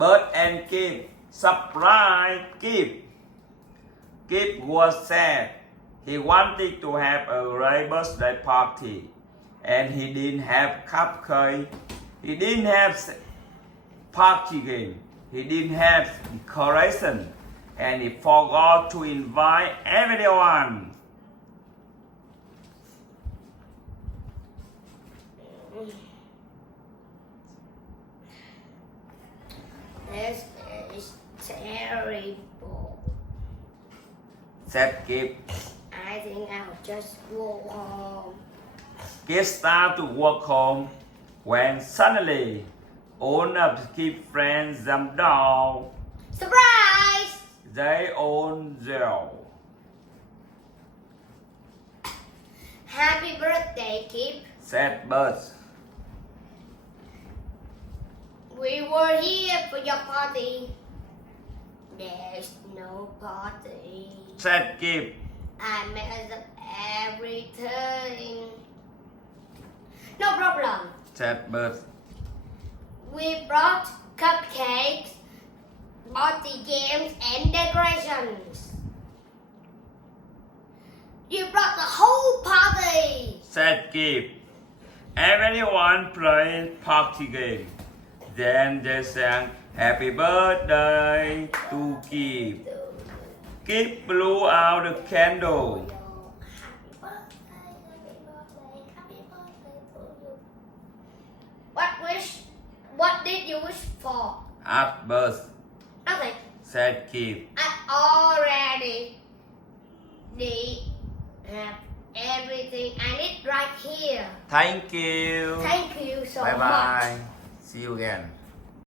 Bert and Kip surprise Kip. Kip was sad. He wanted to have a great birthday party, and he didn't have cupcake. He didn't have party game. He didn't have decoration, and he forgot to invite everyone. This is terrible. Said Kip. I think I'll just go home. Kip started to walk home when suddenly all of Kip's friends jumped down. Surprise! They all yelled. Happy birthday, Kip. Said Bert. We were here for your party. There's no party. Said Kip. I messed up everything. No problem. Said Bert. We brought cupcakes, party games, and decorations. You brought the whole party. Said Kip. Everyone played party game. Then they sang happy birthday to Kip. Kip blew out the candle. What did you wish for? Asked Bert. Nothing. Said Kip. I already did have everything I need right here. Thank you. Thank you so Bye much. bye. See you again.